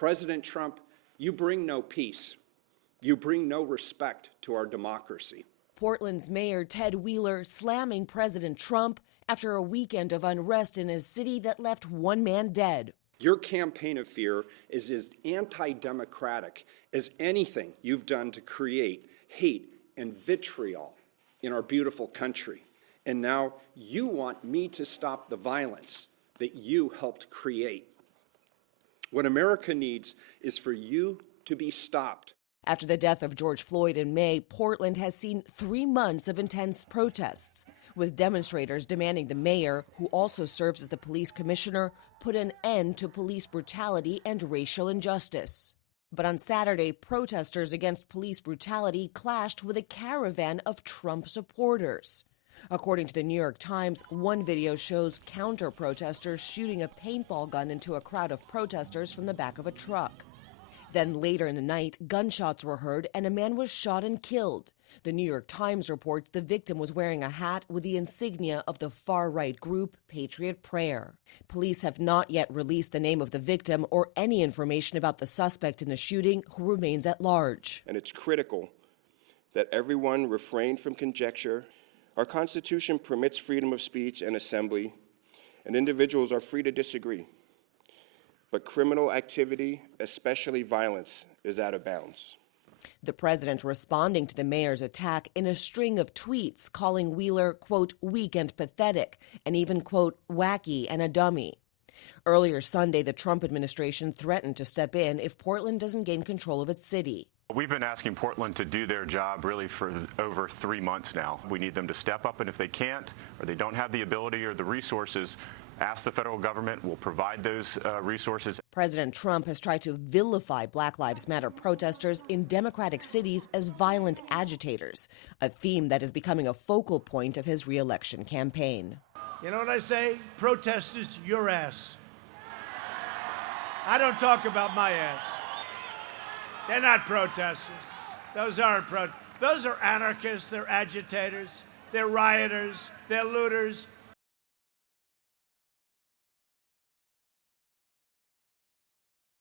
President Trump, you bring no peace. You bring no respect to our democracy. Portland's Mayor Ted Wheeler slamming President Trump after a weekend of unrest in a city that left one man dead. Your campaign of fear is as anti-democratic as anything you've done to create hate and vitriol in our beautiful country. And now you want me to stop the violence that you helped create. What America needs is for you to be stopped. After the death of George Floyd in May, Portland has seen 3 months of intense protests, with demonstrators demanding the mayor, who also serves as the police commissioner, put an end to police brutality and racial injustice. But on Saturday, protesters against police brutality clashed with a caravan of Trump supporters. According to the New York Times, one video shows counter-protesters shooting a paintball gun into a crowd of protesters from the back of a truck. Then later in the night, gunshots were heard and a man was shot and killed. The New York Times reports the victim was wearing a hat with the insignia of the far-right group Patriot Prayer. Police have not yet released the name of the victim or any information about the suspect in the shooting, who remains at large. And it's critical that everyone refrain from conjecture. Our Constitution permits freedom of speech and assembly, and individuals are free to disagree. But criminal activity, especially violence, is out of bounds. The president responding to the mayor's attack in a string of tweets, calling Wheeler, quote, weak and pathetic, and even, quote, wacky and a dummy. Earlier Sunday, the Trump administration threatened to step in if Portland doesn't gain control of its city. We've been asking Portland to do their job really for over 3 months now. We need them to step up, and if they can't, or they don't have the ability or the resources, ask the federal government. We'll provide those resources. President Trump has tried to vilify Black Lives Matter protesters in Democratic cities as violent agitators, a theme that is becoming a focal point of his re-election campaign. You know what I say? Protest is your ass. I don't talk about my ass. They're not protesters. Those aren't those are anarchists, they're agitators, they're rioters, they're looters,